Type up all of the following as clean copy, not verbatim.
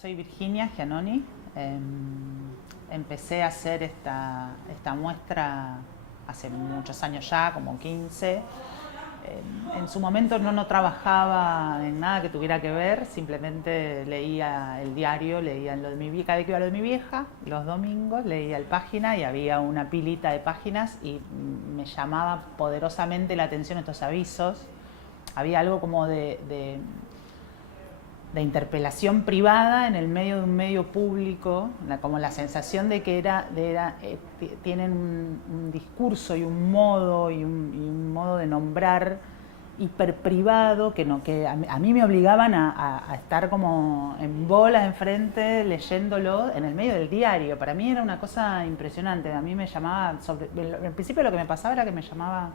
Soy Virginia Giannoni. Empecé a hacer esta muestra hace muchos años ya, como 15. En su momento no trabajaba en nada que tuviera que ver, simplemente leía el diario, leía lo de mi vieja, cada vez que iba a lo de mi vieja, los domingos leía el Página y había una pilita de páginas y me llamaba poderosamente la atención estos avisos. Había algo como de interpelación privada en el medio de un medio público, como la sensación de que tienen un discurso y un modo de nombrar hiper privado que a mí me obligaban a estar como en bolas enfrente leyéndolo en el medio del diario. Para mí era una cosa impresionante. A mí me llamaba, al principio lo que me pasaba era que me llamaba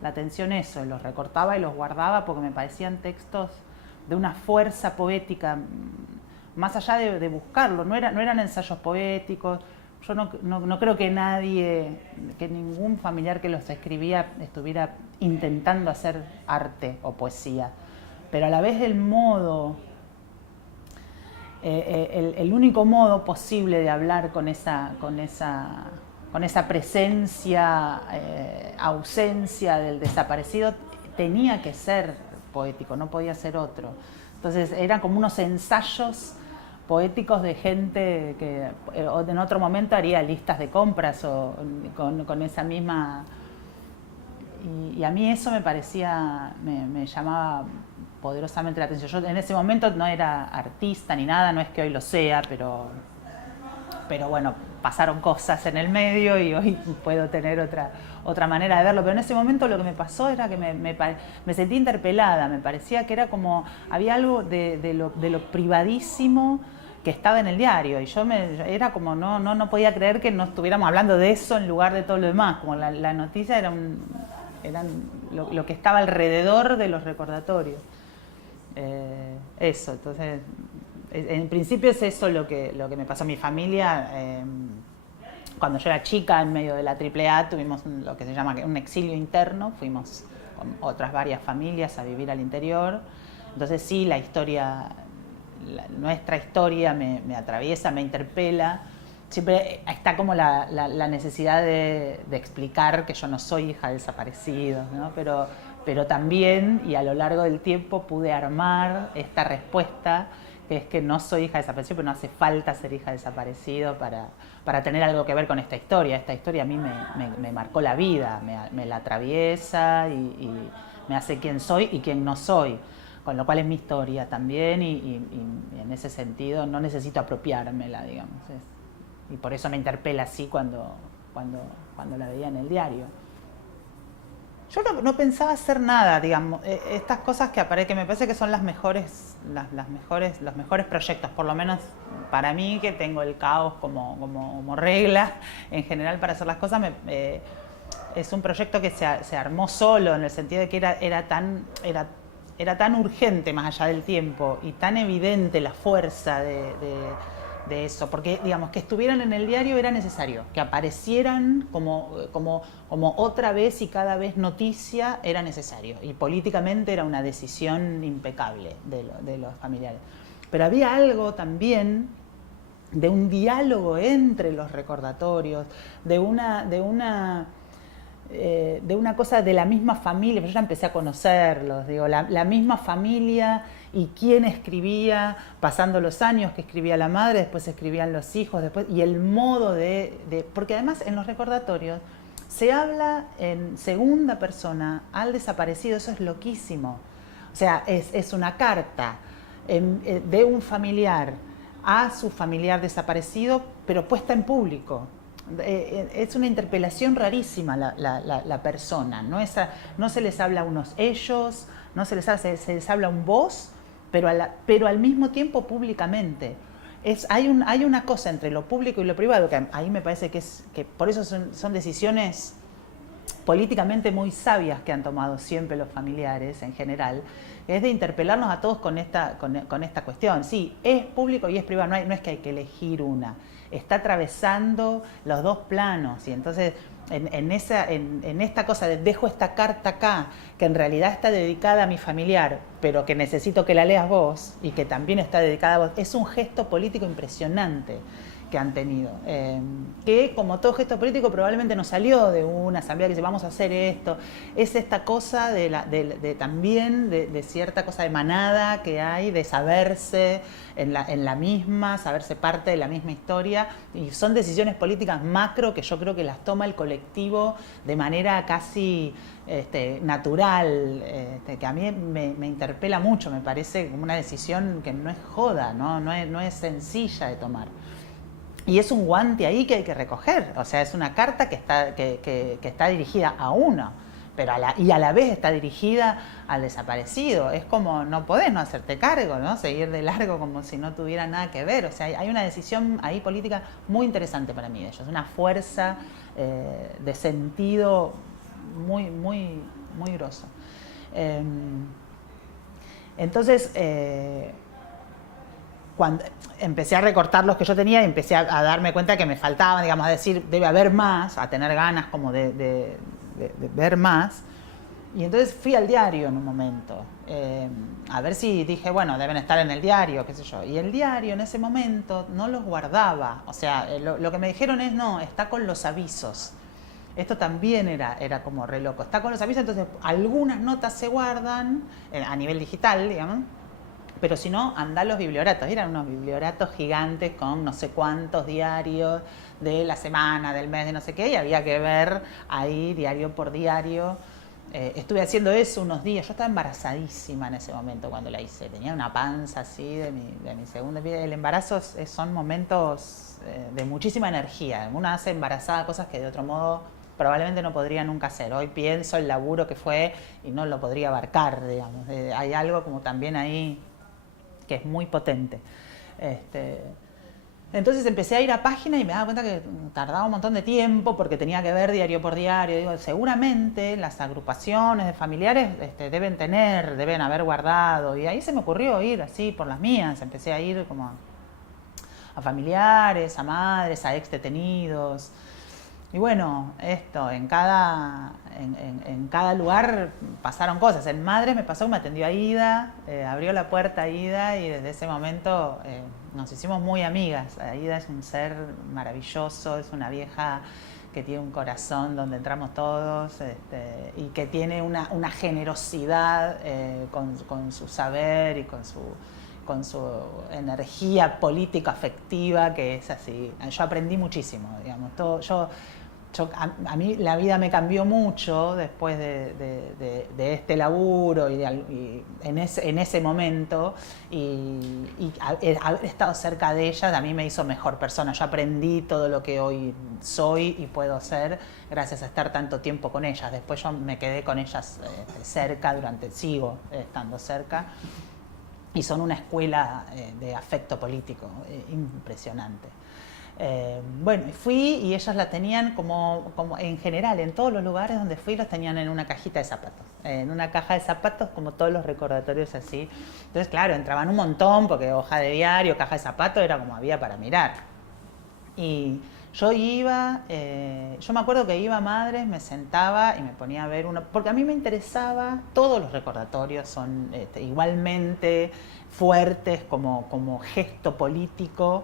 la atención eso, los recortaba y los guardaba porque me parecían textos de una fuerza poética, más allá de buscarlo, no eran ensayos poéticos. Yo no creo que ningún familiar que los escribía estuviera intentando hacer arte o poesía, pero a la vez el modo, el único modo posible de hablar con esa presencia, ausencia del desaparecido, tenía que ser poético, no podía ser otro. Entonces eran como unos ensayos poéticos de gente que en otro momento haría listas de compras o con esa misma... Y a mí eso me parecía, me llamaba poderosamente la atención. Yo en ese momento no era artista ni nada, no es que hoy lo sea, pero bueno, pasaron cosas en el medio y hoy puedo tener otra manera de verlo. Pero en ese momento lo que me pasó era que me sentí interpelada, me parecía que era como, había algo de lo privadísimo que estaba en el diario y era como, no podía creer que no estuviéramos hablando de eso en lugar de todo lo demás, como la noticia eran lo que estaba alrededor de los recordatorios. Eso, entonces... En principio es eso lo que me pasó a mi familia. Cuando yo era chica, en medio de la AAA, tuvimos lo que se llama un exilio interno. Fuimos con otras varias familias a vivir al interior. Entonces sí, nuestra historia me atraviesa, me interpela. Siempre está como la necesidad de explicar que yo no soy hija de desaparecidos, ¿no? Pero también, y a lo largo del tiempo, pude armar esta respuesta, que es que no soy hija de desaparecido, pero no hace falta ser hija de desaparecido para tener algo que ver con esta historia. Esta historia a mí me marcó la vida, me la atraviesa y me hace quién soy y quién no soy, con lo cual es mi historia también y en ese sentido no necesito apropiármela, digamos. Y por eso me interpela así cuando la veía en el diario. Yo no pensaba hacer nada, digamos, estas cosas que me parece que son los mejores proyectos, por lo menos para mí, que tengo el caos como regla en general para hacer las cosas. Es un proyecto que se armó solo, en el sentido de que era tan urgente más allá del tiempo y tan evidente la fuerza de eso, porque digamos que estuvieran en el diario era necesario, que aparecieran como otra vez y cada vez noticia era necesario, y políticamente era una decisión impecable de los familiares. Pero había algo también de un diálogo entre los recordatorios, de una cosa de la misma familia. Yo ya empecé a conocerlos, digo, la misma familia y quién escribía, pasando los años, que escribía la madre, después escribían los hijos, y el modo porque además en los recordatorios se habla en segunda persona al desaparecido. Eso es loquísimo. O sea, es una carta de un familiar a su familiar desaparecido, pero puesta en público. Es una interpelación rarísima la persona, no se les habla a unos ellos, no se les habla a un vos, pero al mismo tiempo públicamente. Hay una cosa entre lo público y lo privado que ahí me parece que por eso son decisiones políticamente muy sabias que han tomado siempre los familiares en general, es de interpelarnos a todos con esta cuestión. Sí, es público y es privado, no es que hay que elegir una, está atravesando los dos planos, y entonces en esta cosa de dejo esta carta acá, que en realidad está dedicada a mi familiar, pero que necesito que la leas vos y que también está dedicada a vos, es un gesto político impresionante que han tenido. Que como todo gesto político probablemente no salió de una asamblea que dice vamos a hacer esto. Es esta cosa también de cierta cosa de manada que hay, de saberse en la misma, saberse parte de la misma historia. Y son decisiones políticas macro que yo creo que las toma el colectivo de manera casi natural, que a mí me interpela mucho, me parece como una decisión que no es joda, no es sencilla de tomar. Y es un guante ahí que hay que recoger, o sea, es una carta que está dirigida a uno, pero y a la vez está dirigida al desaparecido. Es como, no podés no hacerte cargo, ¿no? Seguir de largo como si no tuviera nada que ver. O sea, hay una decisión ahí política muy interesante para mí de ellos, una fuerza de sentido muy, muy, muy grosso. Entonces, cuando empecé a recortar los que yo tenía y empecé a darme cuenta que me faltaban, digamos, a decir, debe haber más, a tener ganas como de ver más. Y entonces fui al diario en un momento, a ver si dije, bueno, deben estar en el diario, qué sé yo. Y el diario en ese momento no los guardaba, o sea, lo que me dijeron es, no, está con los avisos. Esto también era como re loco, está con los avisos, entonces algunas notas se guardan a nivel digital, digamos, pero si no, andá a los biblioratos. Eran unos biblioratos gigantes con no sé cuántos diarios de la semana, del mes, de no sé qué, y había que ver ahí diario por diario. Estuve haciendo eso unos días. Yo estaba embarazadísima en ese momento cuando la hice. Tenía una panza así de mi segunda vida. El embarazo son momentos de muchísima energía. Una hace embarazada cosas que de otro modo probablemente no podría nunca hacer. Hoy pienso el laburo que fue y no lo podría abarcar, digamos. Hay algo como también ahí que es muy potente. Entonces empecé a ir a páginas y me daba cuenta que tardaba un montón de tiempo porque tenía que ver diario por diario. Digo, seguramente las agrupaciones de familiares deben haber guardado. Y ahí se me ocurrió ir así por las mías. Empecé a ir como a familiares, a madres, a ex detenidos. Y bueno, en cada lugar pasaron cosas. En Madres me pasó que me atendió Aida, abrió la puerta a Aida y desde ese momento nos hicimos muy amigas. Aida es un ser maravilloso, es una vieja que tiene un corazón donde entramos todos y que tiene una generosidad con su saber y con su energía política afectiva que es así. Yo aprendí muchísimo, digamos. A mí la vida me cambió mucho después de este laburo y en ese momento y haber estado cerca de ellas a mí me hizo mejor persona. Yo aprendí todo lo que hoy soy y puedo ser gracias a estar tanto tiempo con ellas. Después yo me quedé con ellas cerca, sigo estando cerca y son una escuela de afecto político impresionante. Bueno, fui y ellos la tenían como en general, en todos los lugares donde fui los tenían en una cajita de zapatos, en una caja de zapatos como todos los recordatorios así. Entonces, claro, entraban un montón porque hoja de diario, caja de zapatos, era como había para mirar. Y yo me acuerdo que iba a Madres, me sentaba y me ponía a ver uno, porque a mí me interesaba, todos los recordatorios son igualmente fuertes como gesto político.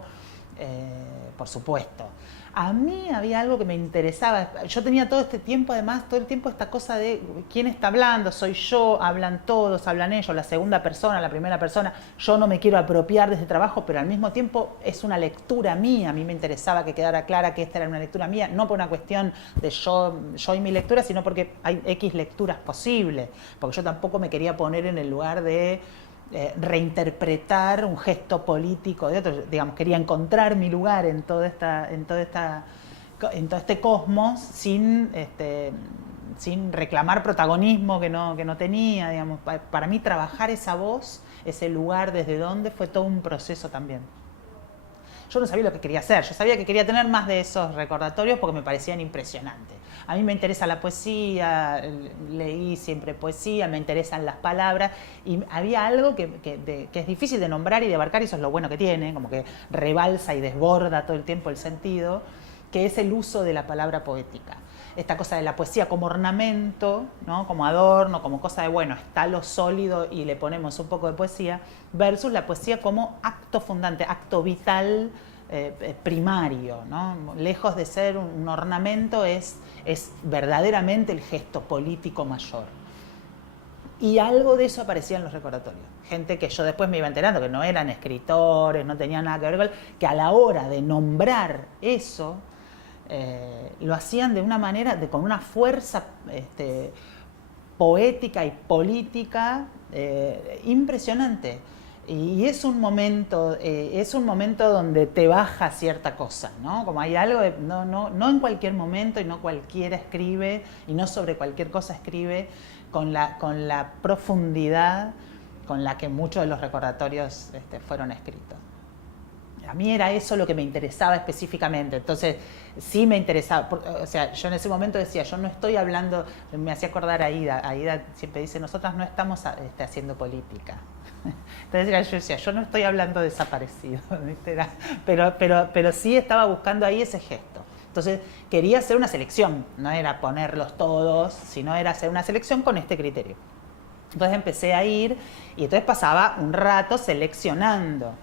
Por supuesto. A mí había algo que me interesaba. Yo tenía todo este tiempo, además, todo el tiempo esta cosa de quién está hablando, soy yo, hablan todos, hablan ellos, la segunda persona, la primera persona. Yo no me quiero apropiar de ese trabajo, pero al mismo tiempo es una lectura mía. A mí me interesaba que quedara clara que esta era una lectura mía, no por una cuestión de yo y mi lectura, sino porque hay X lecturas posibles. Porque yo tampoco me quería poner en el lugar de reinterpretar un gesto político de otro, digamos, quería encontrar mi lugar en todo este cosmos sin reclamar protagonismo que no tenía, digamos. Para mí trabajar esa voz, ese lugar desde donde fue todo un proceso también. Yo no sabía lo que quería hacer, yo sabía que quería tener más de esos recordatorios porque me parecían impresionantes. A mí me interesa la poesía, leí siempre poesía, me interesan las palabras y había algo que es difícil de nombrar y de abarcar y eso es lo bueno que tiene, como que rebalsa y desborda todo el tiempo el sentido, que es el uso de la palabra poética. Esta cosa de la poesía como ornamento, ¿no? Como adorno, como cosa de, bueno, está lo sólido y le ponemos un poco de poesía, versus la poesía como acto fundante, acto vital, primario, ¿no? Lejos de ser un ornamento, es verdaderamente el gesto político mayor. Y algo de eso aparecía en los recordatorios. Gente que yo después me iba enterando que no eran escritores, no tenían nada que ver con, que a la hora de nombrar eso, lo hacían de una manera, con una fuerza poética y política impresionante. Y es un momento donde te baja cierta cosa, ¿no? Como hay algo, no en cualquier momento, y no cualquiera escribe, y no sobre cualquier cosa escribe, con la profundidad con la que muchos de los recordatorios fueron escritos. A mí era eso lo que me interesaba específicamente, entonces sí me interesaba, o sea, yo en ese momento decía, yo no estoy hablando, me hacía acordar a Aida siempre dice, nosotras no estamos haciendo política. Entonces yo decía, yo no estoy hablando de desaparecidos, pero sí estaba buscando ahí ese gesto. Entonces quería hacer una selección, no era ponerlos todos, sino era hacer una selección con este criterio. Entonces empecé a ir y entonces pasaba un rato seleccionando.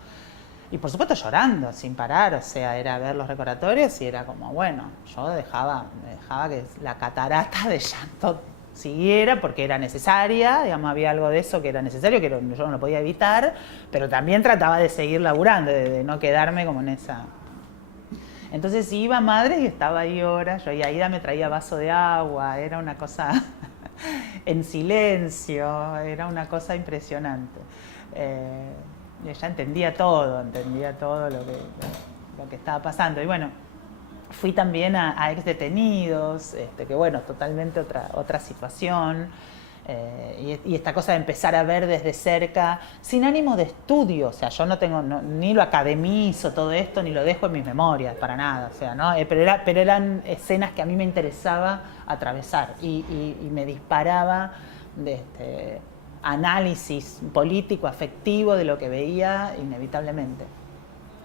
Y por supuesto llorando, sin parar, o sea, era ver los recordatorios y era como, bueno, yo dejaba que la catarata de llanto siguiera porque era necesaria, digamos, había algo de eso que era necesario, que yo no lo podía evitar, pero también trataba de seguir laburando, de no quedarme como en esa... Entonces iba madre y estaba ahí horas, yo y Aida me traía vaso de agua, era una cosa en silencio, era una cosa impresionante. Ella entendía todo lo que estaba pasando. Y bueno, fui también a ex detenidos, que bueno, totalmente otra situación. Y esta cosa de empezar a ver desde cerca, sin ánimo de estudio, o sea, yo no tengo, ni lo academizo todo esto, ni lo dejo en mis memorias, para nada, o sea, ¿no? Pero eran escenas que a mí me interesaba atravesar y me disparaba de análisis político, afectivo de lo que veía inevitablemente.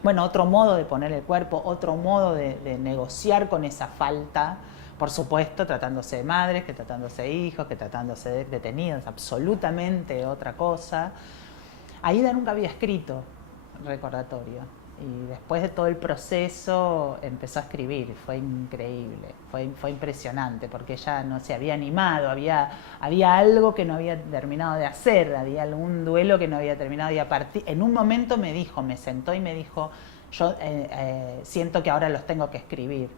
Bueno, otro modo de poner el cuerpo, otro modo de negociar con esa falta, por supuesto, tratándose de madres, que tratándose de hijos, que tratándose de detenidos, absolutamente otra cosa. Aida nunca había escrito recordatorio y después de todo el proceso empezó a escribir, fue increíble, fue impresionante porque ella no se había animado, había algo que no había terminado de hacer, había algún duelo que no había terminado y a partir, en un momento me sentó y me dijo, yo siento que ahora los tengo que escribir.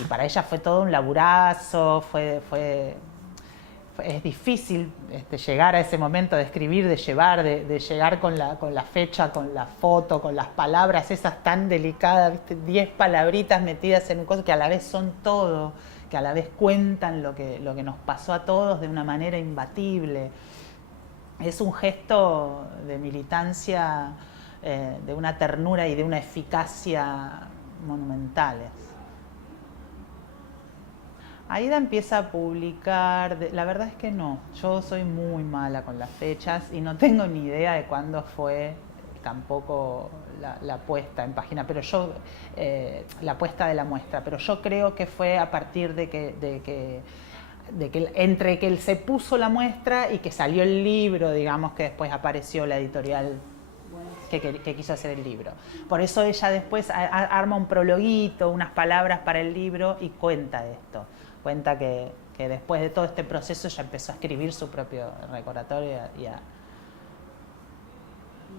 Y para ella fue todo un laburazo, es difícil llegar a ese momento de escribir, de llegar con la fecha, con la foto, con las palabras esas tan delicadas, 10 palabritas metidas en un coso que a la vez son todo, que a la vez cuentan lo que nos pasó a todos de una manera imbatible. Es un gesto de militancia, de una ternura y de una eficacia monumentales. Aida empieza a publicar, la verdad es que no, yo soy muy mala con las fechas y no tengo ni idea de cuándo fue tampoco la puesta en página, pero yo, la puesta de la muestra, pero yo creo que fue a partir de que entre que él se puso la muestra y que salió el libro, digamos que después apareció la editorial que quiso hacer el libro. Por eso ella después arma un prologuito, unas palabras para el libro y cuenta esto. Cuenta que después de todo este proceso ella empezó a escribir su propio recordatorio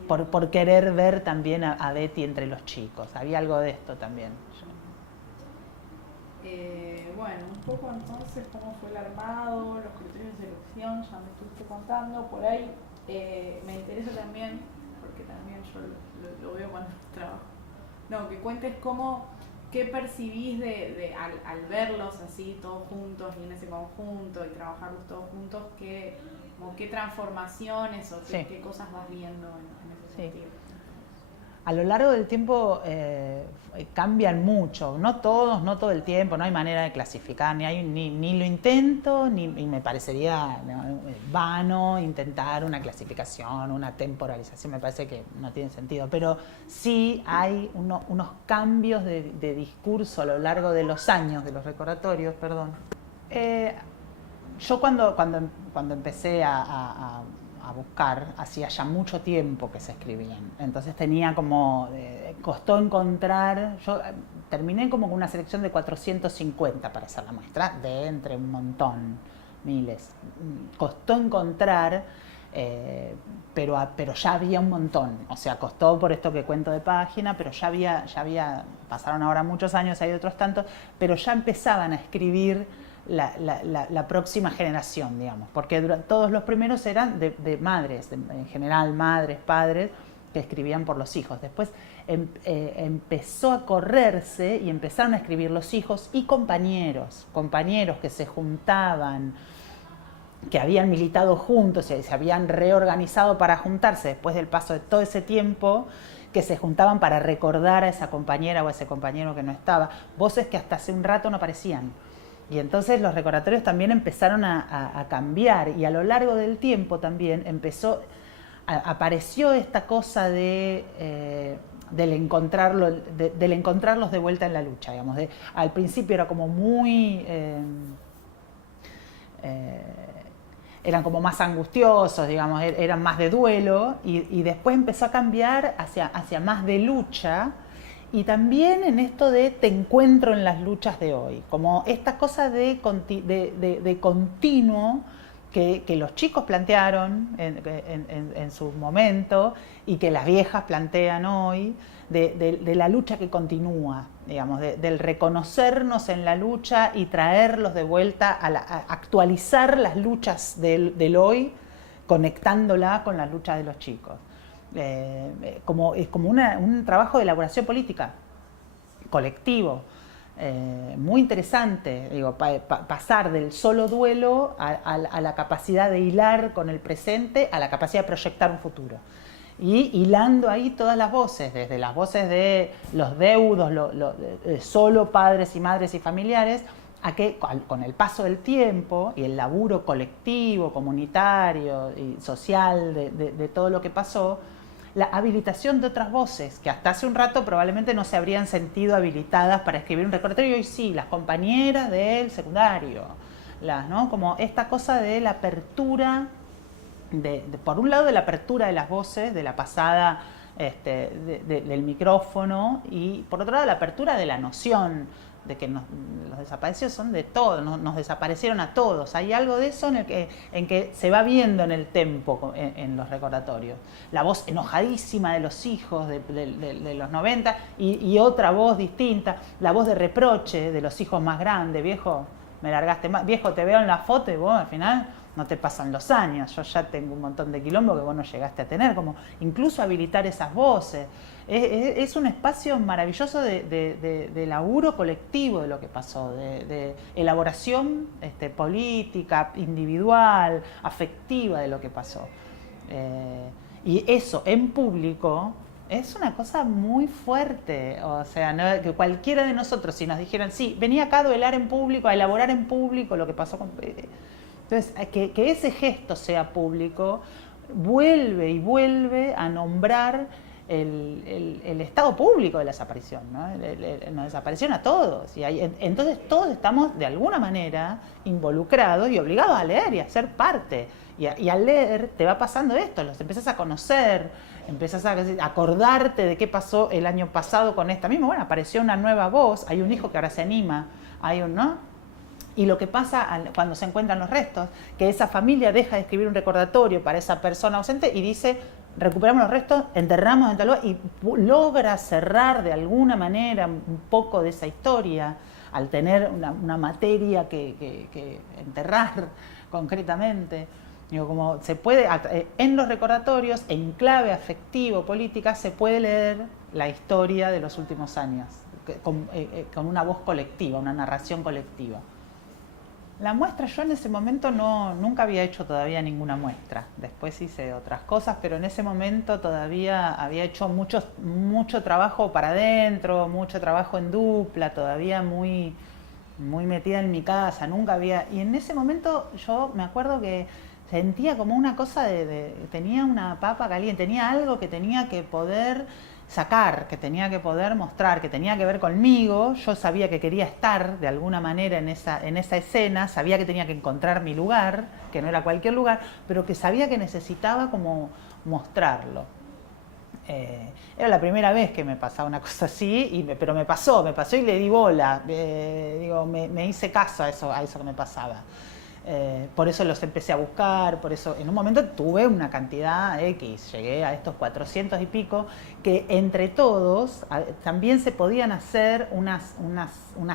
por querer ver también a Betty entre los chicos. Había algo de esto también. Bueno, un poco entonces cómo fue el armado, los criterios de selección, ya me estuviste contando. Por ahí me interesa también, porque también yo lo veo cuando trabajo, que cuentes qué percibís al verlos así todos juntos y en ese conjunto y trabajarlos todos juntos, qué transformaciones o qué cosas vas viendo en ese sentido. A lo largo del tiempo cambian mucho, no todos, no todo el tiempo, no hay manera de clasificar, ni lo intento, y me parecería vano intentar una clasificación, una temporalización, me parece que no tiene sentido, pero sí hay unos cambios de discurso a lo largo de los años, de los recordatorios, perdón. Yo cuando empecé a buscar, hacía ya mucho tiempo que se escribían, entonces tenía como, costó encontrar, yo terminé como con una selección de 450 para hacer la muestra, de entre un montón, miles, costó encontrar, pero ya había un montón, o sea, costó por esto que cuento de página, pero ya había, pasaron ahora muchos años, hay otros tantos, pero ya empezaban a escribir la próxima generación, digamos, porque todos los primeros eran de madres, en general madres, padres, que escribían por los hijos. Después empezó a correrse y empezaron a escribir los hijos y compañeros que se juntaban, que habían militado juntos y se habían reorganizado para juntarse después del paso de todo ese tiempo, que se juntaban para recordar a esa compañera o a ese compañero que no estaba, voces que hasta hace un rato no aparecían. Y entonces los recordatorios también empezaron a cambiar, y a lo largo del tiempo también apareció esta cosa del encontrarlos de vuelta en la lucha, digamos. Al principio era como muy... eran como más angustiosos, digamos, eran más de duelo, y después empezó a cambiar hacia más de lucha. Y también en esto de te encuentro en las luchas de hoy, como esta cosa de continuo que los chicos plantearon en su momento y que las viejas plantean hoy, de la lucha que continúa, digamos, del reconocernos en la lucha y traerlos de vuelta a actualizar las luchas del hoy, conectándola con las luchas de los chicos. Es como un trabajo de elaboración política colectivo, muy interesante, digo, pasar del solo duelo a la capacidad de hilar con el presente, a la capacidad de proyectar un futuro, y hilando ahí todas las voces, desde las voces de los deudos, solo padres y madres y familiares, a que con el paso del tiempo y el laburo colectivo, comunitario y social de todo lo que pasó, la habilitación de otras voces que hasta hace un rato probablemente no se habrían sentido habilitadas para escribir un recordatorio, y hoy sí, las compañeras del secundario, ¿no? Como esta cosa de la apertura, por un lado de la apertura de las voces, de la pasada del micrófono, y por otro lado la apertura de la noción de que los desaparecidos son de todos, nos desaparecieron a todos. Hay algo de eso en que se va viendo en el tempo en los recordatorios. La voz enojadísima de los hijos de los 90 y otra voz distinta, la voz de reproche de los hijos más grandes. Viejo, me largaste más, viejo, te veo en la foto y vos al final no te pasan los años, yo ya tengo un montón de quilombo que vos no llegaste a tener, como incluso habilitar esas voces. Es un espacio maravilloso de laburo colectivo de lo que pasó, de elaboración política, individual, afectiva de lo que pasó. Y eso en público es una cosa muy fuerte, o sea, ¿no? Que cualquiera de nosotros, si nos dijeran, sí, venía acá a duelar en público, a elaborar en público lo que pasó con... Entonces, que ese gesto sea público vuelve a nombrar el estado público de la desaparición, ¿no? Nos desaparecieron a todos. Entonces todos estamos de alguna manera involucrados y obligados a leer y a ser parte. Y al leer te va pasando esto, los empiezas a conocer, empiezas a acordarte de qué pasó el año pasado con esta misma. Bueno, apareció una nueva voz, hay un hijo que ahora se anima, ¿no? Y lo que pasa cuando se encuentran los restos, que esa familia deja de escribir un recordatorio para esa persona ausente y dice, recuperamos los restos, enterramos en tal lugar, y logra cerrar de alguna manera un poco de esa historia al tener una materia que enterrar concretamente. Digo, como se puede, en los recordatorios, en clave afectivo, política, se puede leer la historia de los últimos años con una voz colectiva, una narración colectiva. La muestra, yo en ese momento nunca había hecho todavía ninguna muestra. Después hice otras cosas, pero en ese momento todavía había hecho mucho trabajo para adentro, mucho trabajo en dupla, todavía muy metida en mi casa, nunca había... Y en ese momento yo me acuerdo que sentía como una cosa tenía una papa caliente, tenía algo que tenía que poder sacar, que tenía que poder mostrar, que tenía que ver conmigo. Yo sabía que quería estar de alguna manera en esa escena, sabía que tenía que encontrar mi lugar, que no era cualquier lugar, pero que sabía que necesitaba como mostrarlo. Era la primera vez que me pasaba una cosa así, pero me pasó y le di bola, me hice caso a eso que me pasaba. Por eso los empecé a buscar, por eso en un momento tuve una cantidad X, llegué a estos 400 y pico, que entre todos también se podían hacer unas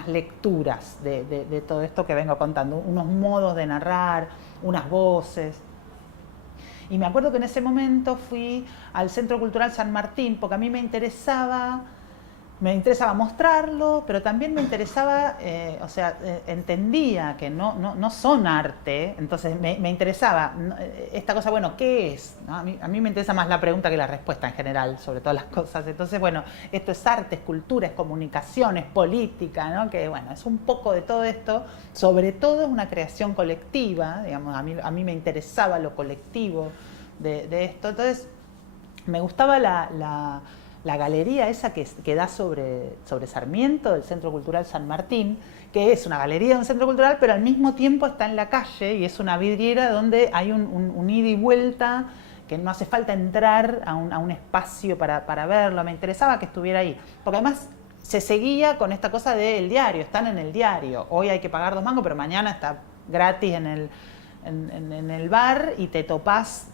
lecturas de todo esto que vengo contando, unos modos de narrar, unas voces. Y me acuerdo que en ese momento fui al Centro Cultural San Martín, porque a mí me interesaba mostrarlo, pero también me interesaba, entendía que no son arte, entonces me interesaba esta cosa, bueno, ¿qué es? ¿No? A mí me interesa más la pregunta que la respuesta en general, sobre todas las cosas. Entonces, bueno, esto es arte, es cultura, es comunicación, es política, ¿no? Que bueno, es un poco de todo esto, sobre todo es una creación colectiva, digamos, a mí me interesaba lo colectivo de esto, entonces me gustaba la galería esa que da sobre Sarmiento, del Centro Cultural San Martín, que es una galería de un centro cultural, pero al mismo tiempo está en la calle y es una vidriera donde hay un ida y vuelta, que no hace falta entrar a un espacio para verlo. Me interesaba que estuviera ahí, porque además se seguía con esta cosa del diario, están en el diario, hoy hay que pagar 2 mangos, pero mañana está gratis en el bar y te topás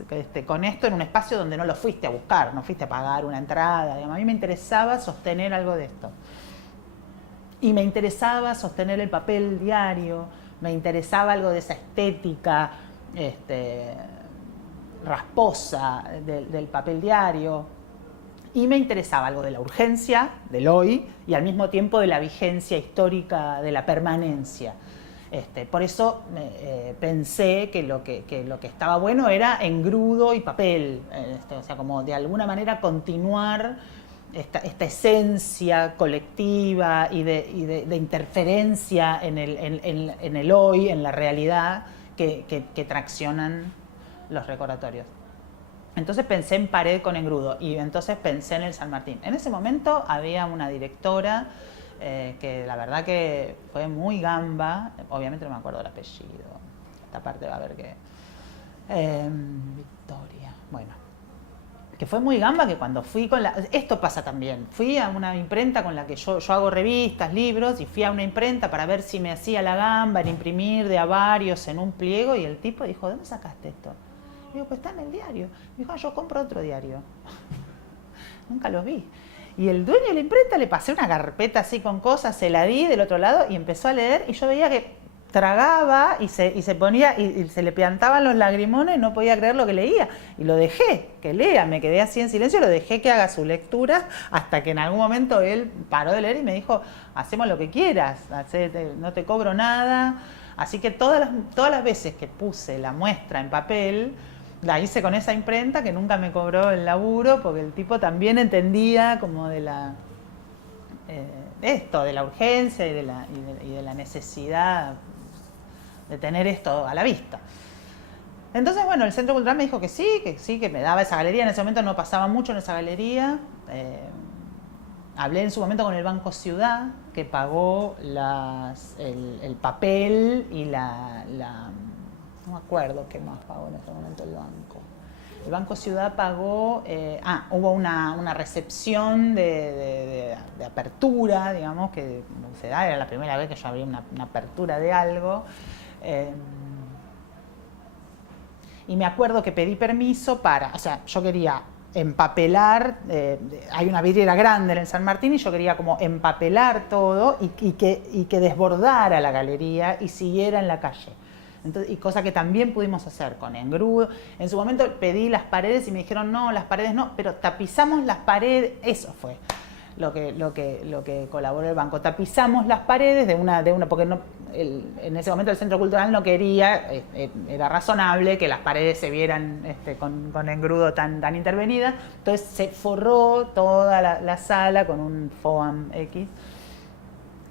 con esto en un espacio donde no lo fuiste a buscar, no fuiste a pagar una entrada. Digamos. A mí me interesaba sostener algo de esto. Y me interesaba sostener el papel diario, me interesaba algo de esa estética rasposa del papel diario. Y me interesaba algo de la urgencia, del hoy, y al mismo tiempo de la vigencia histórica, de la permanencia. Por eso pensé que lo que estaba bueno era engrudo y papel, o sea, como de alguna manera continuar esta esencia colectiva y de interferencia en el hoy, en la realidad, que traccionan los recordatorios. Entonces pensé en pared con engrudo y entonces pensé en el San Martín. En ese momento había una directora que la verdad que fue muy gamba, obviamente no me acuerdo del apellido, esta parte va a ver que... Victoria, bueno, que fue muy gamba, que cuando fui con esto pasa también, fui a una imprenta con la que yo hago revistas, libros, y fui a una imprenta para ver si me hacía la gamba en imprimir de a varios en un pliego, y el tipo dijo, ¿dónde sacaste esto? Y digo, pues está en el diario. Me dijo, yo compro otro diario. Nunca los vi. Y el dueño de la imprenta le pasé una carpeta así con cosas, se la di del otro lado y empezó a leer y yo veía que tragaba y se ponía y se le plantaban los lagrimones y no podía creer lo que leía. Y lo dejé que lea, me quedé así en silencio, lo dejé que haga su lectura hasta que en algún momento él paró de leer y me dijo, hacemos lo que quieras, no te cobro nada. Así que todas las veces que puse la muestra en papel, la hice con esa imprenta que nunca me cobró el laburo, porque el tipo también entendía como de de la urgencia y de la necesidad de tener esto a la vista. Entonces, bueno, el Centro Cultural me dijo que sí, que me daba esa galería. En ese momento no pasaba mucho en esa galería. Hablé en su momento con el Banco Ciudad, que pagó el papel y no me acuerdo qué más pagó en ese momento el banco. El Banco Ciudad pagó, hubo una recepción de apertura, digamos, que se da, era la primera vez que yo abrí una apertura de algo. Y me acuerdo que pedí permiso yo quería empapelar, hay una vidriera grande en el San Martín y yo quería como empapelar todo y que desbordara la galería y siguiera en la calle. Entonces, y cosa que también pudimos hacer con engrudo. En su momento pedí las paredes y me dijeron no, las paredes no, pero tapizamos las paredes, eso fue lo que colaboró el banco. Tapizamos las paredes de una porque no, en ese momento el Centro Cultural no quería, era razonable que las paredes se vieran con engrudo tan intervenida, entonces se forró toda la sala con un foam X.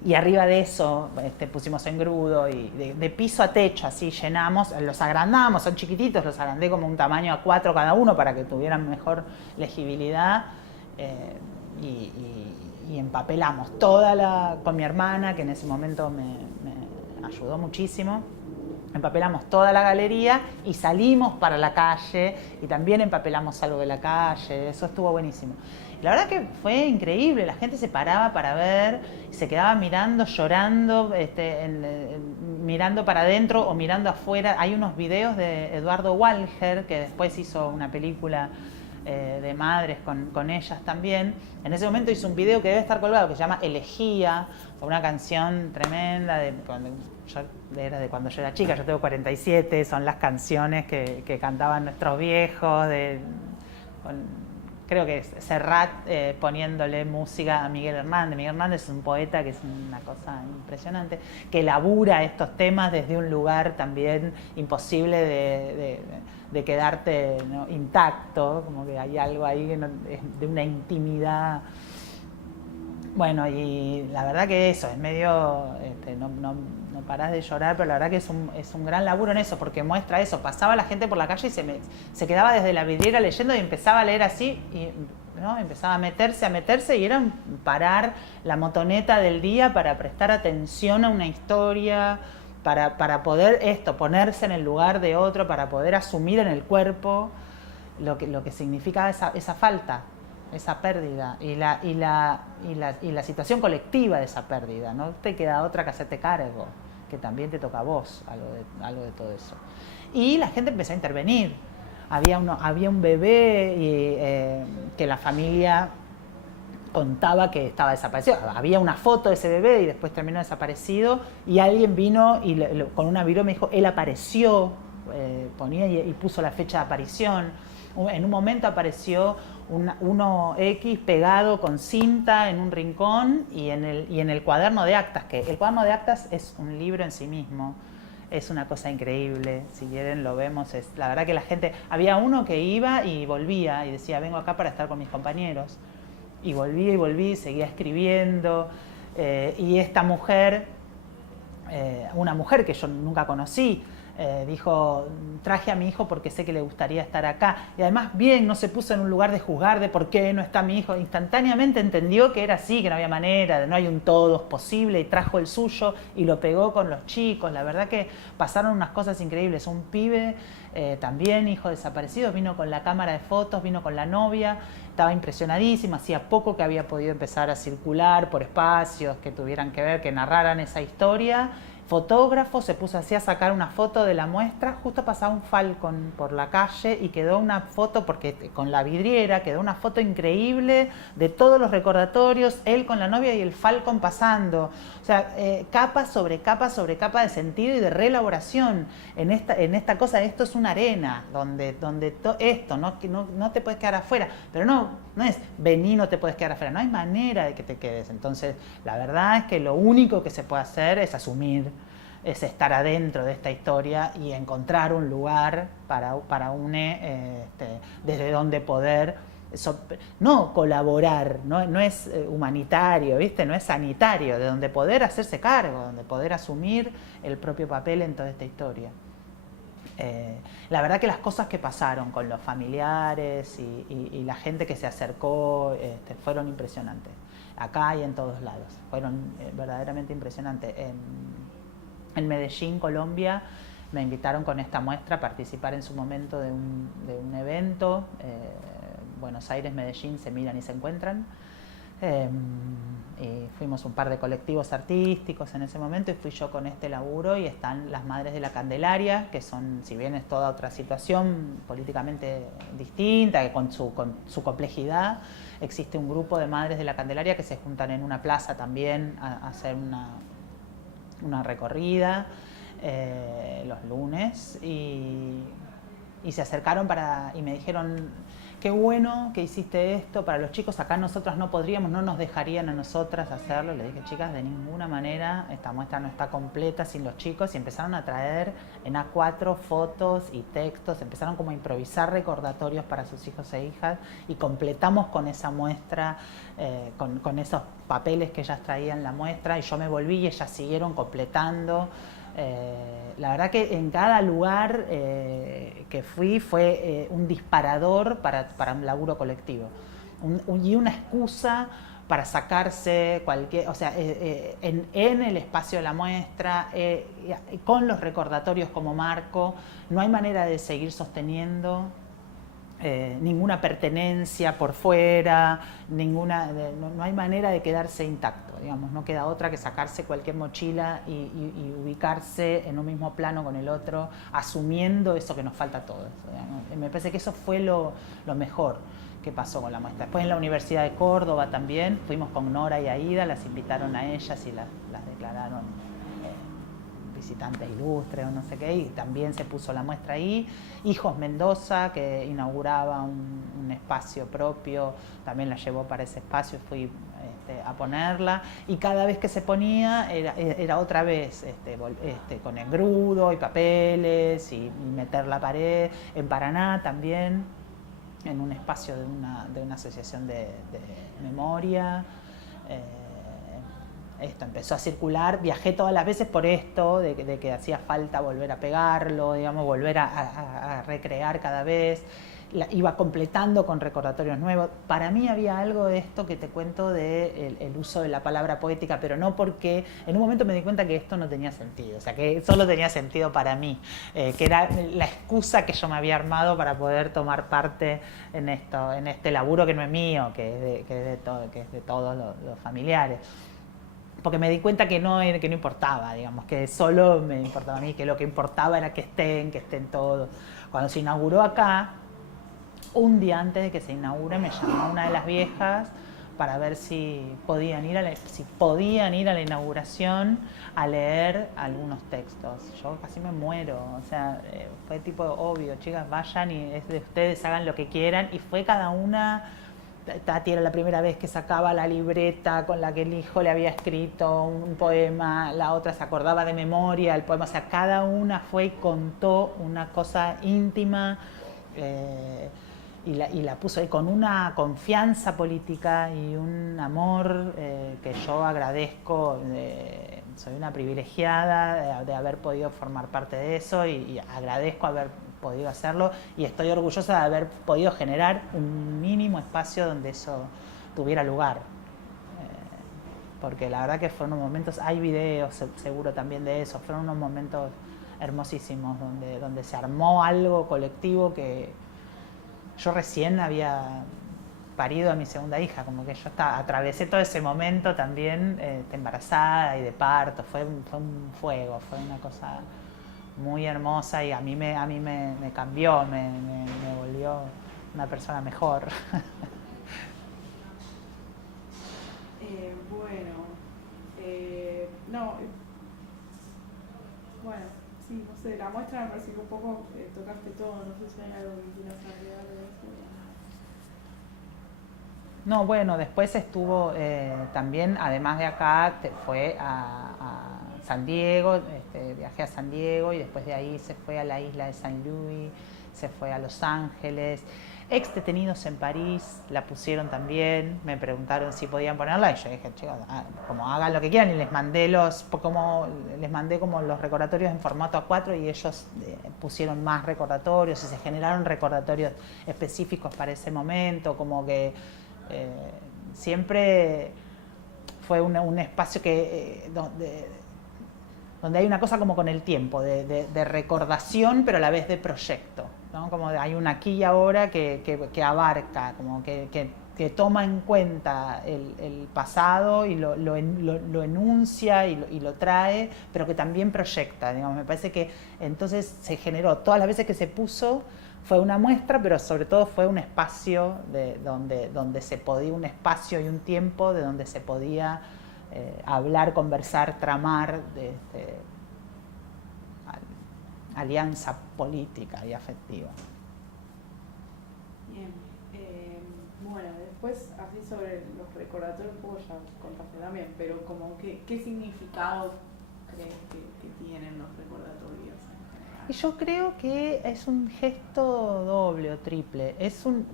Y arriba de eso pusimos engrudo y de piso a techo, así llenamos, los agrandamos, son chiquititos, los agrandé como un tamaño A4 cada uno para que tuvieran mejor legibilidad. Y empapelamos con mi hermana, que en ese momento me ayudó muchísimo. Empapelamos toda la galería y salimos para la calle y también empapelamos algo de la calle, eso estuvo buenísimo. La verdad que fue increíble, la gente se paraba para ver, se quedaba mirando, llorando, mirando para adentro o mirando afuera. Hay unos videos de Eduardo Walger, que después hizo una película de madres con ellas también. En ese momento hizo un video que debe estar colgado, que se llama Elegía, una canción tremenda de cuando yo era chica. Yo tengo 47, son las canciones que cantaban nuestros viejos, creo que es Serrat poniéndole música a Miguel Hernández. Miguel Hernández es un poeta que es una cosa impresionante, que labura estos temas desde un lugar también imposible de quedarte, ¿no?, intacto, como que hay algo ahí que de una intimidad. Bueno, y la verdad que eso, es medio, no parás de llorar, pero la verdad que es un gran laburo en eso, porque muestra eso. Pasaba la gente por la calle y se quedaba desde la vidriera leyendo y empezaba a leer así, y, ¿no?, empezaba a meterse, y era parar la motoneta del día para prestar atención a una historia, para poder ponerse en el lugar de otro, para poder asumir en el cuerpo lo que significa esa falta, esa pérdida y la situación colectiva de esa pérdida. No te queda otra que hacerte cargo, que también te toca a vos algo de todo eso. Y la gente empezó a intervenir. Había un bebé que la familia contaba que estaba desaparecido. Había una foto de ese bebé y después terminó desaparecido, y alguien vino y con una virome me dijo, él apareció, ponía y puso la fecha de aparición. En un momento apareció uno X pegado con cinta en un rincón y en el cuaderno de actas, que el cuaderno de actas es un libro en sí mismo. Es una cosa increíble, si quieren lo vemos. La verdad que la gente, había uno que iba y volvía y decía, vengo acá para estar con mis compañeros. Y volví, seguía escribiendo. Y esta mujer, una mujer que yo nunca conocí, dijo, traje a mi hijo porque sé que le gustaría estar acá. Y además, bien, no se puso en un lugar de juzgar de por qué no está mi hijo. Instantáneamente entendió que era así, que no había manera, no hay un todos posible, y trajo el suyo y lo pegó con los chicos. La verdad que pasaron unas cosas increíbles. Un pibe, también hijo desaparecido, vino con la cámara de fotos, vino con la novia, estaba impresionadísima. Hacía poco que había podido empezar a circular por espacios que tuvieran que ver, que narraran esa historia. Fotógrafo, se puso así a sacar una foto de la muestra. Justo pasaba un falcón por la calle y quedó una foto, porque con la vidriera quedó una foto increíble de todos los recordatorios, él con la novia y el falcón pasando. O sea, capa sobre capa sobre capa de sentido y de reelaboración en esta cosa. Esto es una arena donde esto no te puedes quedar afuera, pero no es vení, no te puedes quedar afuera, no hay manera de que te quedes. Entonces la verdad es que lo único que se puede hacer es asumir, es estar adentro de esta historia y encontrar un lugar para UNE, desde donde poder, no colaborar, no es humanitario, ¿viste? No es sanitario, de donde poder hacerse cargo, donde poder asumir el propio papel en toda esta historia. La verdad que las cosas que pasaron con los familiares y la gente que se acercó fueron impresionantes, acá y en todos lados, fueron verdaderamente impresionantes. En Medellín, Colombia, me invitaron con esta muestra a participar en su momento de un evento. Buenos Aires, Medellín se miran y se encuentran. Y fuimos un par de colectivos artísticos en ese momento, y fui yo con este laburo, y están las Madres de la Candelaria, que son, si bien es toda otra situación políticamente distinta, que con su complejidad, existe un grupo de Madres de la Candelaria que se juntan en una plaza también a hacer una recorrida los lunes, y se acercaron y me dijeron qué bueno que hiciste esto para los chicos, acá nosotras no podríamos, no nos dejarían a nosotras hacerlo. Le dije, chicas, de ninguna manera, esta muestra no está completa sin los chicos, y empezaron a traer en A4 fotos y textos, empezaron como a improvisar recordatorios para sus hijos e hijas, y completamos con esa muestra, con esos papeles que ellas traían en la muestra, y yo me volví y ellas siguieron completando. La verdad que en cada lugar que fui fue un disparador para un laburo colectivo y una excusa para sacarse cualquier, o sea, en el espacio de la muestra, con los recordatorios como marco. No hay manera de seguir sosteniendo ninguna pertenencia por fuera, no hay manera de quedarse intacto, digamos, no queda otra que sacarse cualquier mochila y ubicarse en un mismo plano con el otro, asumiendo eso que nos falta a todos, digamos. Me parece que eso fue lo mejor que pasó con la muestra. Después en la Universidad de Córdoba también, fuimos con Nora y Aida, las invitaron a ellas y las declararon visitantes ilustres o no sé qué, y también se puso la muestra ahí. Hijos Mendoza, que inauguraba un espacio propio, también la llevó para ese espacio, fui a ponerla, y cada vez que se ponía era otra vez con engrudo y papeles y meter la pared. En Paraná también, en un espacio de una asociación de memoria. Esto empezó a circular, viajé todas las veces por esto, de que hacía falta volver a pegarlo, digamos, volver a recrear cada vez. Iba completando con recordatorios nuevos. Para mí había algo de esto que te cuento de el uso de la palabra poética, pero no porque en un momento me di cuenta que esto no tenía sentido, o sea, que solo tenía sentido para mí, que era la excusa que yo me había armado para poder tomar parte en este laburo que no es mío, que es de todos los familiares. Porque me di cuenta que no importaba, digamos, que solo me importaba a mí, que lo que importaba era que estén todos. Cuando se inauguró acá, un día antes de que se inaugure, me llamó una de las viejas para ver si podían ir a la inauguración a leer algunos textos. Yo casi me muero, o sea, fue tipo obvio, chicas, vayan y es de ustedes, hagan lo que quieran, y fue cada una. Tati era la primera vez que sacaba la libreta con la que el hijo le había escrito un poema, la otra se acordaba de memoria el poema, o sea, cada una fue y contó una cosa íntima, y la puso ahí con una confianza política y un amor que yo agradezco. Soy una privilegiada de haber podido formar parte de eso, y agradezco haber podido hacerlo, y estoy orgullosa de haber podido generar un mínimo espacio donde eso tuviera lugar, porque la verdad que fueron unos momentos, hay videos seguro también de eso, fueron unos momentos hermosísimos donde se armó algo colectivo, que yo recién había parido a mi segunda hija, como que yo atravesé todo ese momento también, embarazada y de parto, fue un fuego, fue una cosa muy hermosa, y a mí me cambió, me volvió una persona mejor. Bueno, sí, no sé, la muestra me parece que un poco tocaste todo, no sé si hay algo que quieras agregar de eso. No, bueno, después estuvo también, además de acá, fue a San Diego, viajé a San Diego, y después de ahí se fue a la isla de San Luis, se fue a Los Ángeles. Ex detenidos en París la pusieron también, me preguntaron si podían ponerla, y yo dije, chicos, como hagan lo que quieran, y les mandé como los recordatorios en formato A4, y ellos pusieron más recordatorios, y se generaron recordatorios específicos para ese momento, como que siempre fue un espacio que donde hay una cosa como con el tiempo, de recordación, pero a la vez de proyecto, ¿no? Como hay un aquí y ahora que abarca, como que toma en cuenta el pasado y lo enuncia y lo trae, pero que también proyecta, digamos. Me parece que entonces se generó, todas las veces que se puso, fue una muestra, pero sobre todo fue un espacio donde se podía, un espacio y un tiempo de donde se podía hablar, conversar, tramar, alianza política y afectiva. Bien. después, así sobre los recordatorios, un poco ya contaste también, pero como ¿qué significado crees que tienen los recordatorios en general? Y yo creo que es un gesto doble o triple.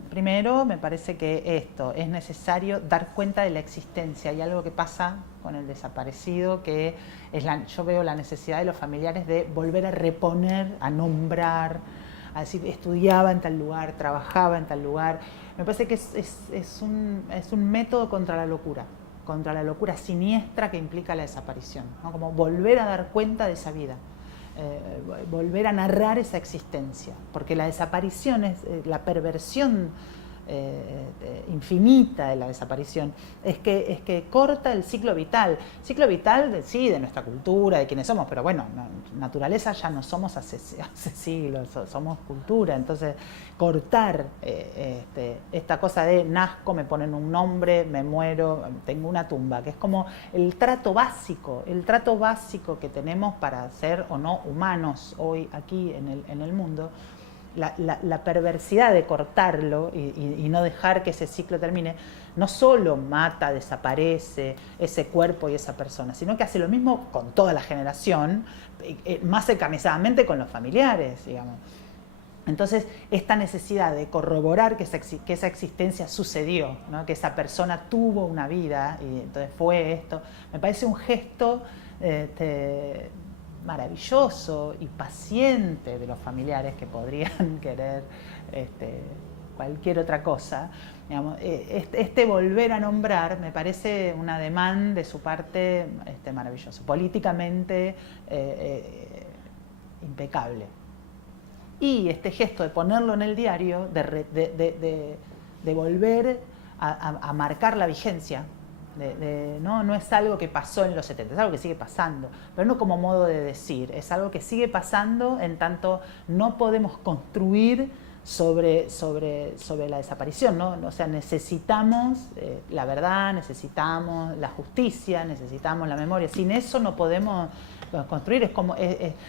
Primero, me parece que es necesario dar cuenta de la existencia. Hay algo que pasa con el desaparecido, que yo veo la necesidad de los familiares de volver a reponer, a nombrar, a decir, estudiaba en tal lugar, trabajaba en tal lugar. Me parece que es un método contra la locura siniestra que implica la desaparición, ¿no? Como volver a dar cuenta de esa vida. Volver a narrar esa existencia, porque la desaparición es la perversión infinita de la desaparición, es que corta el ciclo vital sí, de nuestra cultura, de quienes somos, pero bueno, naturaleza ya no somos hace siglos, somos cultura. Entonces cortar esta cosa de nazco, me ponen un nombre, me muero, tengo una tumba, que es como el trato básico que tenemos para ser o no humanos hoy aquí en el mundo. La perversidad de cortarlo y no dejar que ese ciclo termine, no solo mata, desaparece ese cuerpo y esa persona, sino que hace lo mismo con toda la generación, más encarnizadamente con los familiares, digamos. Entonces, esta necesidad de corroborar que esa existencia sucedió, ¿no? Que esa persona tuvo una vida y entonces fue esto, me parece un gesto maravilloso y paciente de los familiares que podrían querer cualquier otra cosa. Digamos, volver a nombrar me parece un ademán de su parte maravilloso, políticamente impecable. Y este gesto de ponerlo en el diario, de volver a marcar la vigencia, no es algo que pasó en los 70, es algo que sigue pasando, pero no como modo de decir, es algo que sigue pasando en tanto no podemos construir sobre la desaparición, ¿no? O sea, necesitamos la verdad, necesitamos la justicia, necesitamos la memoria. Sin eso no podemos construir.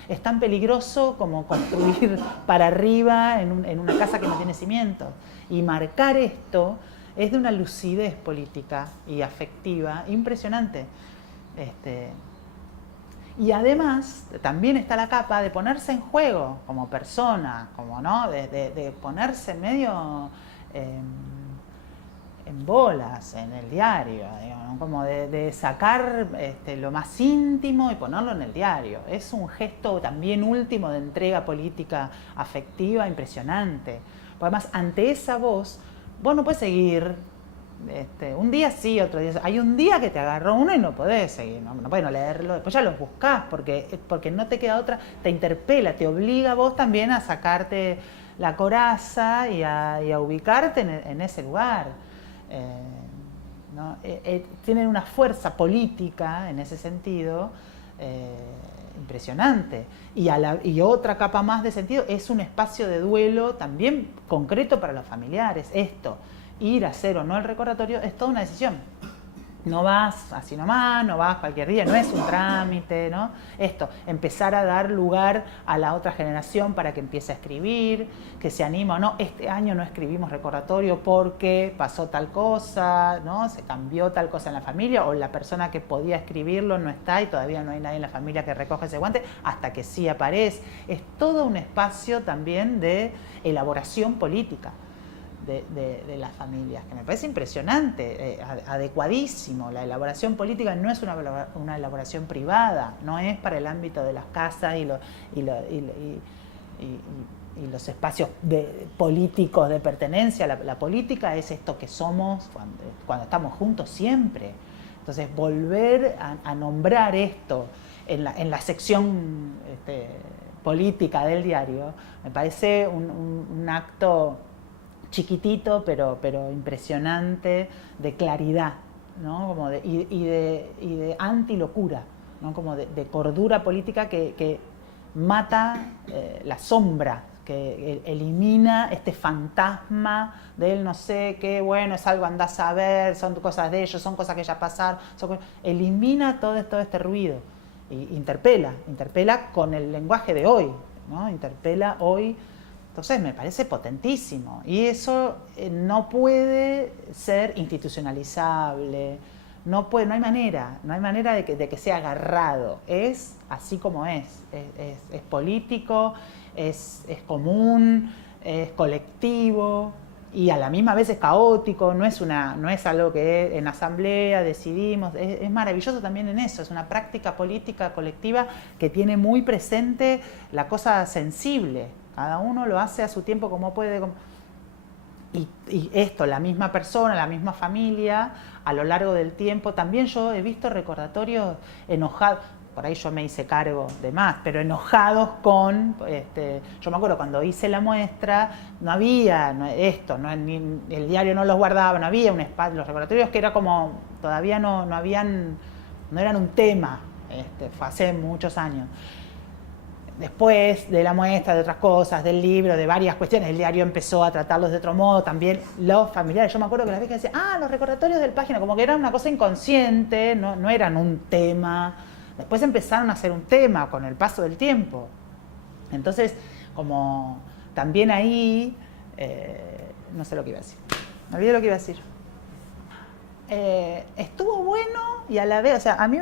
Es tan peligroso como construir para arriba en una casa que no tiene cimientos. Y marcar esto es de una lucidez política y afectiva impresionante. Y además también está la capa de ponerse en juego como persona, como, ¿no? de ponerse medio en bolas en el diario, digamos, como de sacar lo más íntimo y ponerlo en el diario. Es un gesto también último de entrega política afectiva impresionante. Porque además, ante esa voz, vos no podés seguir un día sí, otro día. Hay un día que te agarró uno y no podés seguir, no podés no leerlo, después ya los buscás porque no te queda otra, te interpela, te obliga a vos también a sacarte la coraza y a ubicarte en ese lugar. ¿No? Tienen una fuerza política en ese sentido impresionante. Y otra capa más de sentido es un espacio de duelo también concreto para los familiares. Ir a hacer o no el recordatorio es toda una decisión. No vas así nomás, no vas cualquier día, no es un trámite, ¿no? Empezar a dar lugar a la otra generación para que empiece a escribir, que se anima o no. Este año no escribimos recordatorio porque pasó tal cosa, ¿no? Se cambió tal cosa en la familia, o la persona que podía escribirlo no está y todavía no hay nadie en la familia que recoja ese guante hasta que sí aparece. Es todo un espacio también de elaboración política de las familias, que me parece impresionante, adecuadísimo. La elaboración política no es una elaboración privada, no es para el ámbito de las casas y los espacios políticos de pertenencia. La política es esto que somos cuando estamos juntos siempre. Entonces, volver a nombrar esto en la sección política del diario me parece un acto chiquitito pero impresionante de claridad, ¿no? Como y de antilocura, ¿no? Como de cordura política que mata la sombra, que elimina este fantasma del no sé qué, bueno, es algo andás a ver, son cosas de ellos, son cosas que ya pasaron, elimina todo este ruido y interpela con el lenguaje de hoy, ¿no? Interpela hoy Entonces me parece potentísimo y eso no puede ser institucionalizable, no hay manera de que sea agarrado, es así como es político, es común, es colectivo y a la misma vez es caótico, no es algo que en asamblea decidimos, es maravilloso también en eso, es una práctica política colectiva que tiene muy presente la cosa sensible. Cada uno lo hace a su tiempo como puede. Y esto, la misma persona, la misma familia, a lo largo del tiempo, también yo he visto recordatorios enojados, por ahí yo me hice cargo de más, pero enojados con, yo me acuerdo cuando hice la muestra, no había el diario no los guardaba, no había un espacio, los recordatorios que era como, todavía no eran un tema, fue hace muchos años. Después de la muestra, de otras cosas, del libro, de varias cuestiones, el diario empezó a tratarlos de otro modo, también los familiares. Yo me acuerdo que la vez que decía, los recordatorios del Página, como que eran una cosa inconsciente, no eran un tema. Después empezaron a ser un tema con el paso del tiempo. Entonces, como también ahí, no sé lo que iba a decir, me olvidé lo que iba a decir. Estuvo bueno y a la vez, o sea, a mí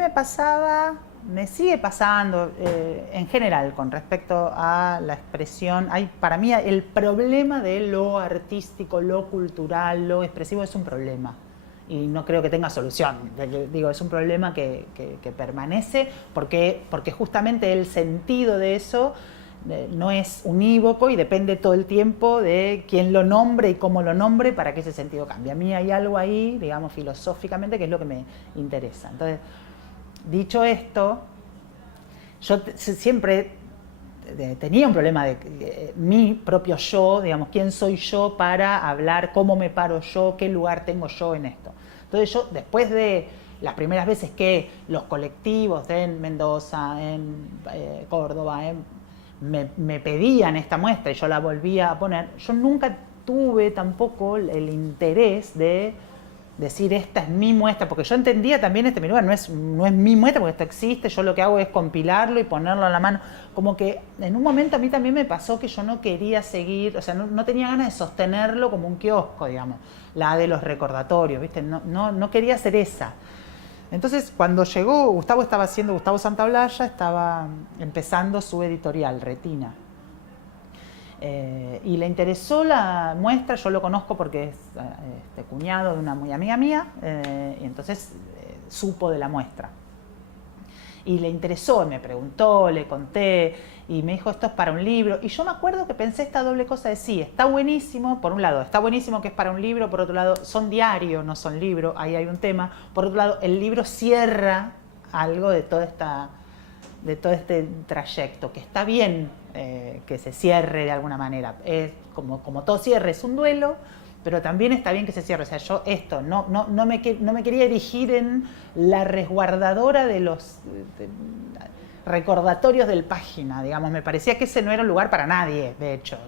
me sigue pasando en general con respecto a la expresión. Para mí el problema de lo artístico, lo cultural, lo expresivo es un problema y no creo que tenga solución. Digo, es un problema que permanece porque justamente el sentido de eso no es unívoco y depende todo el tiempo de quién lo nombre y cómo lo nombre para que ese sentido cambie. A mí hay algo ahí, digamos, filosóficamente, que es lo que me interesa. Entonces, dicho esto, yo siempre tenía un problema de mi propio yo, digamos, quién soy yo para hablar, cómo me paro yo, qué lugar tengo yo en esto. Entonces yo, después de las primeras veces que los colectivos en Mendoza, en Córdoba, me pedían esta muestra y yo la volvía a poner, yo nunca tuve tampoco el interés de decir esta es mi muestra, porque yo entendía también mi lugar, no es mi muestra porque esto existe, yo lo que hago es compilarlo y ponerlo a la mano. Como que en un momento a mí también me pasó que yo no quería seguir, o sea, no tenía ganas de sostenerlo como un kiosco, digamos, la de los recordatorios, ¿viste? No quería hacer esa. Entonces, cuando llegó, Gustavo Santaolalla estaba empezando su editorial, Retina. Y le interesó la muestra, yo lo conozco porque es cuñado de una muy amiga mía, y entonces supo de la muestra. Y le interesó, me preguntó, le conté, y me dijo, esto es para un libro. Y yo me acuerdo que pensé esta doble cosa de sí, está buenísimo, por un lado, está buenísimo que es para un libro, por otro lado, son diarios, no son libros, ahí hay un tema. Por otro lado, el libro cierra algo de todo este trayecto, que está bien que se cierre de alguna manera. Es como todo cierre es un duelo, pero también está bien que se cierre. O sea, yo no me quería erigir en la resguardadora de los recordatorios del Página, digamos. Me parecía que ese no era un lugar para nadie, de hecho,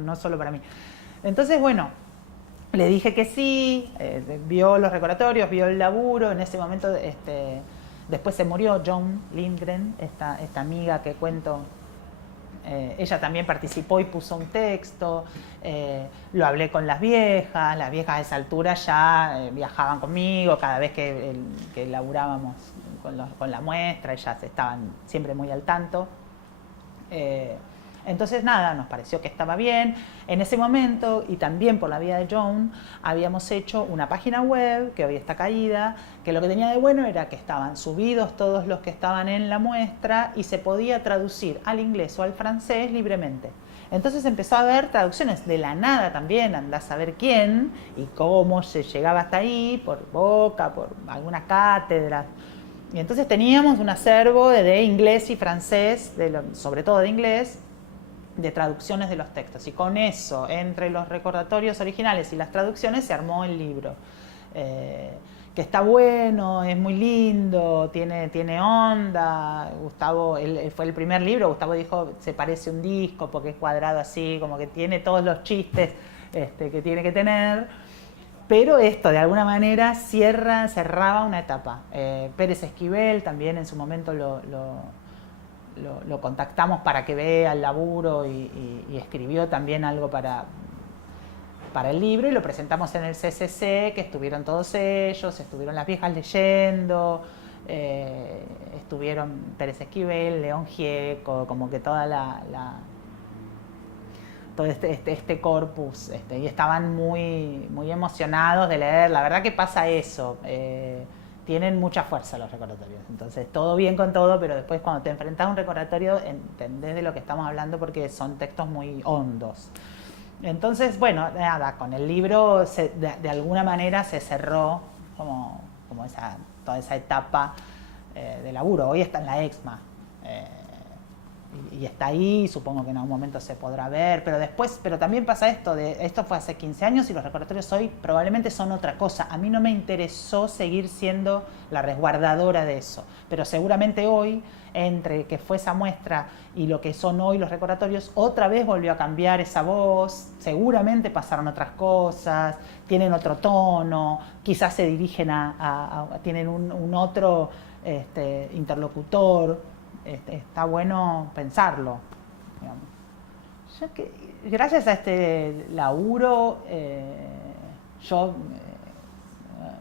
no solo para mí. Entonces, bueno, le dije que sí, vio los recordatorios, vio el laburo. En ese momento, después se murió Joan Lindgren, esta amiga que cuento. Ella también participó y puso un texto, lo hablé con las viejas a esa altura ya viajaban conmigo, cada vez que laburábamos con la muestra, ellas estaban siempre muy al tanto. Entonces nada, nos pareció que estaba bien. En ese momento, y también por la vía de Joan, habíamos hecho una página web que hoy está caída, que lo que tenía de bueno era que estaban subidos todos los que estaban en la muestra y se podía traducir al inglés o al francés libremente. Entonces empezó a haber traducciones de la nada también, andá a saber quién y cómo se llegaba hasta ahí, por boca, por algunas cátedras. Y entonces teníamos un acervo de inglés y francés, sobre todo de inglés, de traducciones de los textos. Y con eso, entre los recordatorios originales y las traducciones, se armó el libro. Que está bueno, es muy lindo, tiene onda. Gustavo, él fue el primer libro, Gustavo dijo, se parece un disco porque es cuadrado así, como que tiene todos los chistes que tiene que tener. Pero esto, de alguna manera, cerraba una etapa. Pérez Esquivel también en su momento lo contactamos para que vea el laburo y escribió también algo para el libro y lo presentamos en el CCC, que estuvieron todos ellos, estuvieron las viejas leyendo, estuvieron Pérez Esquivel, León Gieco, como que toda todo este corpus, y estaban muy, muy emocionados de leer. La verdad que pasa eso, tienen mucha fuerza los recordatorios, entonces todo bien con todo, pero después cuando te enfrentas a un recordatorio entendés de lo que estamos hablando porque son textos muy hondos. Entonces, bueno, nada, con el libro de alguna manera se cerró como toda esa etapa de laburo. Hoy está en la EXMA y está ahí, supongo que en algún momento se podrá ver, pero también pasa esto fue hace 15 años y los recordatorios hoy probablemente son otra cosa. A mí no me interesó seguir siendo la resguardadora de eso, pero seguramente hoy, entre que fue esa muestra y lo que son hoy los recordatorios, otra vez volvió a cambiar esa voz, seguramente pasaron otras cosas, tienen otro tono, quizás se dirigen tienen un otro interlocutor. Está bueno pensarlo, digamos. Gracias a este laburo yo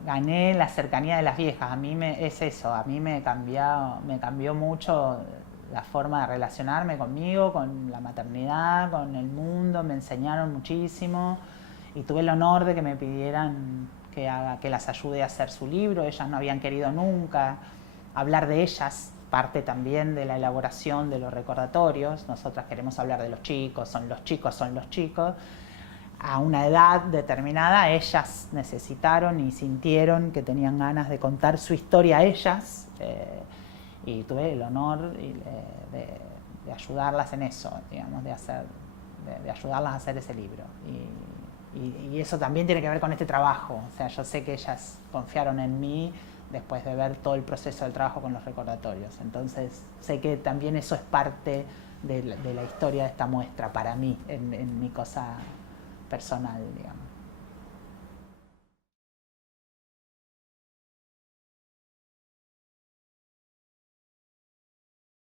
gané la cercanía de las viejas. A mí me cambió mucho la forma de relacionarme conmigo, con la maternidad, con el mundo. Me enseñaron muchísimo y tuve el honor de que me pidieran que las ayude a hacer su libro. Ellas no habían querido nunca hablar de ellas, parte también de la elaboración de los recordatorios. Nosotras queremos hablar de los chicos, son los chicos. A una edad determinada ellas necesitaron y sintieron que tenían ganas de contar su historia a ellas, y tuve el honor de ayudarlas en eso, digamos, de ayudarlas a hacer ese libro. Y eso también tiene que ver con este trabajo. O sea, yo sé que ellas confiaron en mí después de ver todo el proceso del trabajo con los recordatorios. Entonces sé que también eso es parte de la historia de esta muestra para mí, en mi cosa personal, digamos.